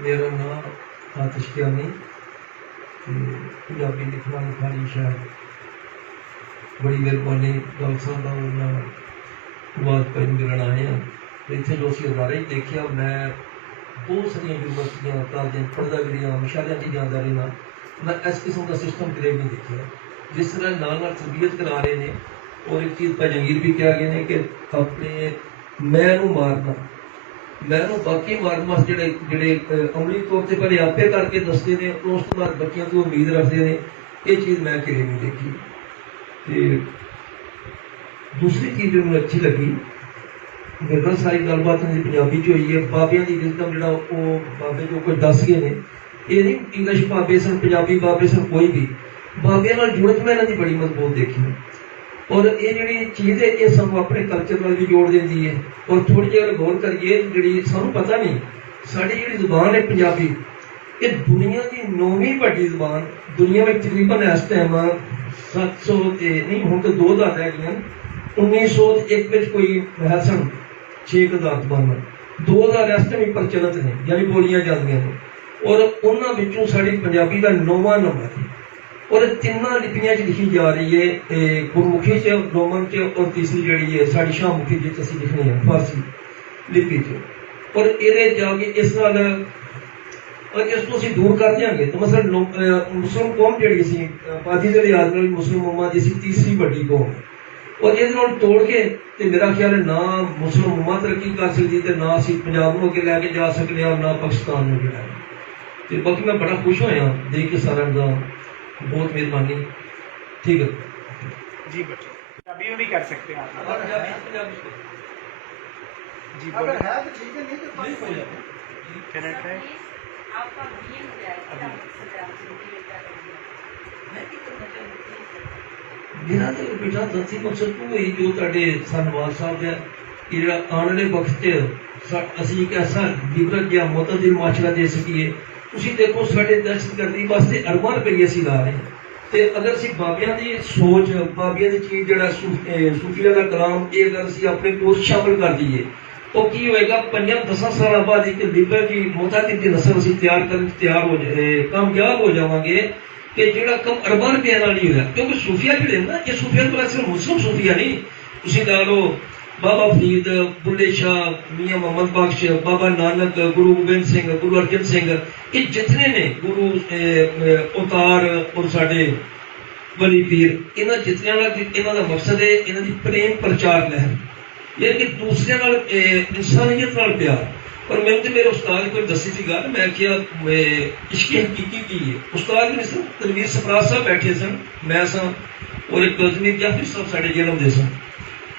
मेरा नाम आतिश कियानी पंजाबी लिखना लिखानी शायद बड़ी मेहरबानी डॉक्टर साहब का उन्होंने बात पर मिलना आए हैं। इतने जो असी अदारे ही देखा, मैं बहुत सारिया यूनिवर्सिटियां कॉलेज पढ़ता भी रहा, मशालियां की जाता रहा, मैं इस किस्म का सिस्टम कदे नहीं देखा जिस तरह नाल तरबियत करा रहे हैं। और एक चीज़ भाई जंगीर भी कहा गया कि अपने मैं मारना मैं बाकी मारन वास्ते जोड़े अमली तौर पर पहले आपे करके दसते हैं, उस तो बाद बच्चों को उम्मीद रखते हैं। ये चीज़ मैं कदे नहीं देखी। तो दूसरी चीज़ जो मुझे अच्छी लगी, मेरे सारी गलबात पंजाबी च हुई है। बाबिया की विजडम जो बाबे जो कुछ दस गए हैं, ये नहीं इंग्लिश बाबे सन, पंजाबी बाबे सन, कोई भी बाबिया नाल जुड़त मैं इन्हों की बड़ी मजबूत देखी है। और ये जी चीज़ है ये सानू अपने कल्चर नाल भी जोड़ देती है। और थोड़ी जी गौर करिए, जी सानू पता नहीं साड़ी जी जुबान है पंजाबी, ये दुनिया की 9वीं वड्डी जुबान, दुनिया में तकरीबन इस टाइम 700 नहीं हूँ तो 2000 रह गई। 1901 कोई है सन 6000 जुबान, 2000 इस टाइम प्रचलित ने यानी बोलियां जाती हैं। और उन्होंने साड़ी पंजाबी का 9वां नंबर है। और तिना लिपियां लिखी जा रही है, गुरमुखी च, रोमन च, और तीसरी जी है साड़ी शाहमुखी जिस असी लिखनी है फारसी लिपि च। और ये जाके इस नाल और इसको असीं दूर कर देंगे तो मसलन मुस्लिम कौम जी आबादी के लिहाज में मुस्लिम उम्मा की तीसरी वड्डी कौम, और ये तोड़ के तो मेरा ख्याल है ना मुस्लिम उम्मा तरक्की कर सकती है, ना असीं पंजाब को अगे लैके जा सकते हैं, और ना पाकिस्तान को जो है। बाकी मैं बड़ा खुश होया देख के सारा का, बहुत मेहरबानी। ठीक है जी, बच्चों पंजाबी भी कर सकते हैं आप जी, अगर है तो ठीक है, नहीं तो नहीं कोई करेक्ट है। मेरा तो बेटा दसी मकसद तो यही जो तुहाडे सनवाल साहब है कि जो आने वाले वक्त च असीं एक ऐसा लिबरल या मुतदिल माशरा दे सकीए। तुसीं देखो साडे दहशतगर्दी वास्ते अरबां रुपये असीं ला रहे हैं, तो अगर असीं बाबियां दी सोच, बाबियां दी चीज़ जिहड़ा सूफिया का कलाम, ये अगर असीं अपने कोर्स शामिल कर दीए तो की होएगा, 5-10 साल बाद एक लिबर की मुतादिल की नस्ल असीं तैयार करन तैयार हो कामयाब हो जावांगे कि जिहड़ा कम अरबां रुपये नाल नहीं होया। क्योंकि सूफिया जिहड़े ना, ये सूफिया तो सिर्फ मुस्लिम सूफिया नहीं, तुसीं ला लो बाबा फरीद, बुल्ले शाह, मियाँ मोहम्मद बख्श, बाबा नानक, गुरु गोबिंद सिंह, गुरु अर्जन सिंह, ये जितने ने गुरु अवतार और साडे वली पीर, इन्हां जितने इन्हां दा मकसद है इन्हां दी प्रेम प्रचार लहर, यानी कि दूसरे नाल इंसानियत नाल प्यार। और मैंने तो मेरे उस्ताद कोई दसी थी गल, मैं क्या इश्क हकीकी की है। उस्ताद ने सन तनवीर सफराज साहब बैठे सन, मैं सा और एक तजमीर जाफरी साहब साडे जन्म दे सन,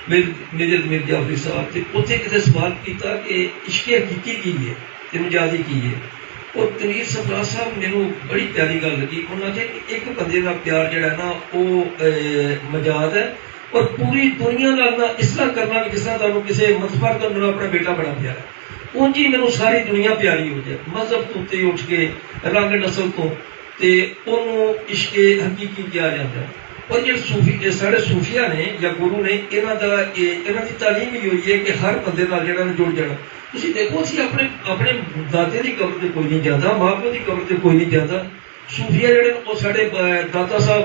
मेजर मीर जाफरी साहब से उत्थे किसी सवाल किया कि इश्क हकीकी की है ते मजादी की है। और तनवीर सफराज साहब मैनू बड़ी प्यारी गल लगी, उन्होंने कहा कि एक बंदे का प्यार जड़ा ना वो मजाद है, और पूरी दुनिया ना इस तरह करना जिस तरह तुहानू किसी मतफर का मेरा अपना बेटा बड़ा प्यारा, उंज ही मैनू सारी दुनिया प्यारी हो जाए, मजहब तो उत्ते उठ के रंग नस्ल तो उन्होंने इश्क हकीकी किया जाता है। और जो सूफी साढ़े सूफिया ने या गुरु ने इन्हों की तालीम ही हुई है कि हर बंदे जो जुड़ जाना। तुम देखो असी अपने अपने दादे की कबर से कोई नहीं जाता, माँ प्यो की कबर से कोई नहीं जाता। सूफिया जो साढ़े दादा साहब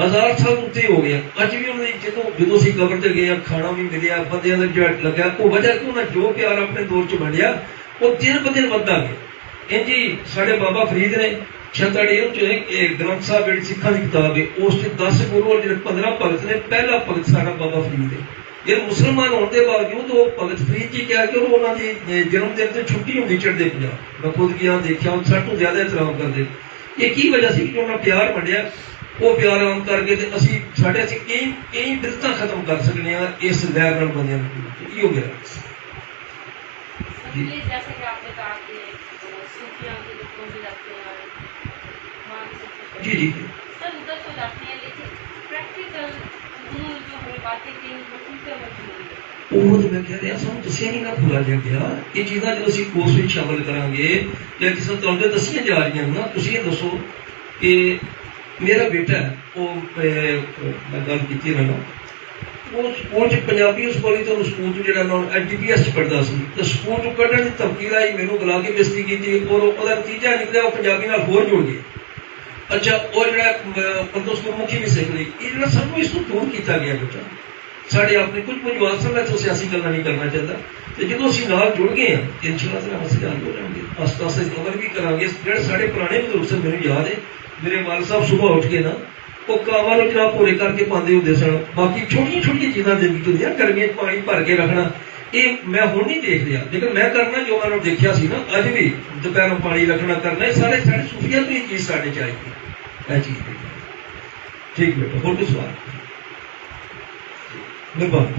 1000 साल उत्ते हो गया, अच भी उन्होंने जो असी कबर से गए खाना भी मिले, बंद लग्या, वो वजह कि उन्हें जो प्यार अपने दौर च बढ़िया वो दिन ब दिन बढ़ता गया। इंज ही साढ़े बाबा फरीद ने ग्रंथ साहब जी सिखा की किताब है, उस 10 गुरु और 15 भगत ने, पहला भगत सारा बाबा फरीद है। जो मुसलमान होने के बावजूद वो भगत फरीद जी क्या कि उन्होंने जन्मदिन से छुट्टी होंगी चढ़ते पंजाब, मैं खुद गया देखा, उन सब तो ज्यादा एहतराम करते। ये की वजह से कि उन्होंने प्यार बढ़िया, वो प्यार आम करके साढ़े कई बिरतां खत्म कर सकते हैं इस लहर नाल बंदियां हो गया जी जी सर उधर तो जाते हैं, लेकिन प्रैक्टिकल गुरु जो हमें बातें की वो किनसे मजबूरी है। वो तो मैं कह रहा सानू दसिया नहीं ना भुला जा गया, ये चीज़ां जो असीं कोर्स में शामिल करांगे या किसी तुहानूं दसियां जा रही ना, तुसीं ये दसो कि मेरा बेटा है वो मैं गल की ना ਉਹ ਸਕੂਲ 'ਚ ਪੰਜਾਬੀ ਉਸ ਵਾਲੀ ਤੋਂ ਸਕੂਲ 'ਚ ਜਿਹੜਾ ਨੌਨ ਐਚਡੀਪੀਐਸ 'ਚ ਪੜ੍ਹਦਾ ਸੀ ਤੇ ਸਕੂਲ 'ਚੋਂ ਕੱਢਣ ਦੀ ਧਮਕੀ ਲਾਈ, ਮੈਨੂੰ ਬੁਲਾ ਕੇ ਬੇਇੱਜ਼ਤੀ ਕੀਤੀ ਔਰ ਉਹਦਾ ਨਤੀਜਾ ਨਿਕਲਿਆ ਉਹ ਪੰਜਾਬੀ ਨਾਲ ਹੋਰ ਜੁੜ ਗਏ। ਅੱਛਾ, ਉਹ ਜਿਹੜਾ ਮਤਲਬ ਸਕੂਲ ਮੁਖੀ ਵੀ ਸਿੱਖ ਲਈ। ਇਹ ਜਿਹੜਾ ਸਾਨੂੰ ਇਸ ਤੋਂ ਦੂਰ ਕੀਤਾ ਗਿਆ ਬੱਚਾ, ਸਾਡੇ ਆਪਣੇ ਕੁਝ ਮੌਜੂਦ ਮੈਂ ਤੋਂ ਸਿਆਸੀ ਗੱਲਾਂ ਨਹੀਂ ਕਰਨਾ ਚਾਹੁੰਦਾ। ਤੇ ਜਦੋਂ ਅਸੀਂ ਨਾਲ ਜੁੜ ਗਏ ਹਾਂ ਇਨਸ਼ਾਅੱਲਾ ਤਾਲਾ ਮਸਲੇ ਹੱਲ ਹੋ ਜਾਣਗੇ। ਆਸਤਾ ਆਸਤਾ ਕਵਰ ਵੀ ਕਰਾਂਗੇ। ਜਿਹੜੇ ਸਾਡੇ ਪੁਰਾਣੇ ਬਜ਼ੁਰਗ ਸਨ, ਮੈਨੂੰ ਯਾਦ ਹੈ ਮੇਰੇ ਵਾਲ ਸਾਹਿਬ ਸੁਬਾਹ ਉੱਠ ਕੇ ਨਾ ਉਹ ਕਾਵਾਂ ਨੂੰ ਜਨਾਬ ਭੋਰੇ ਕਰਕੇ ਪਾਉਂਦੇ ਹੁੰਦੇ ਸਨ। ਬਾਕੀ ਛੋਟੀਆਂ ਛੋਟੀਆਂ ਚੀਜ਼ਾਂ ਜ਼ਿੰਦਗੀ ਤੋਂ ਹੁੰਦੀਆਂ, ਗਰਮੀਆਂ 'ਚ ਪਾਣੀ ਭਰ ਕੇ ਰੱਖਣਾ, ਇਹ ਮੈਂ ਹੁਣ ਨਹੀਂ ਦੇਖ ਰਿਹਾ, ਲੇਕਿਨ ਮੈਂ ਕਰਨਾ ਜੋ ਮੈਂ ਦੇਖਿਆ ਸੀ ਨਾ, ਅੱਜ ਵੀ ਦੁਪਹਿਰੋਂ ਪਾਣੀ ਰੱਖਣਾ ਕਰਨਾ, ਇਹ ਸਾਰੇ ਸਾਡੇ ਸੂਫੀਆ ਤੋਂ ਇਹ ਚੀਜ਼ ਸਾਡੇ 'ਚ ਆਈ ਇਹ ਚੀਜ਼। ਠੀਕ ਬੇਟਾ, ਹੋਰ ਕੋਈ ਸਵਾਲ? ਮਿਹਰਬਾਨੀ।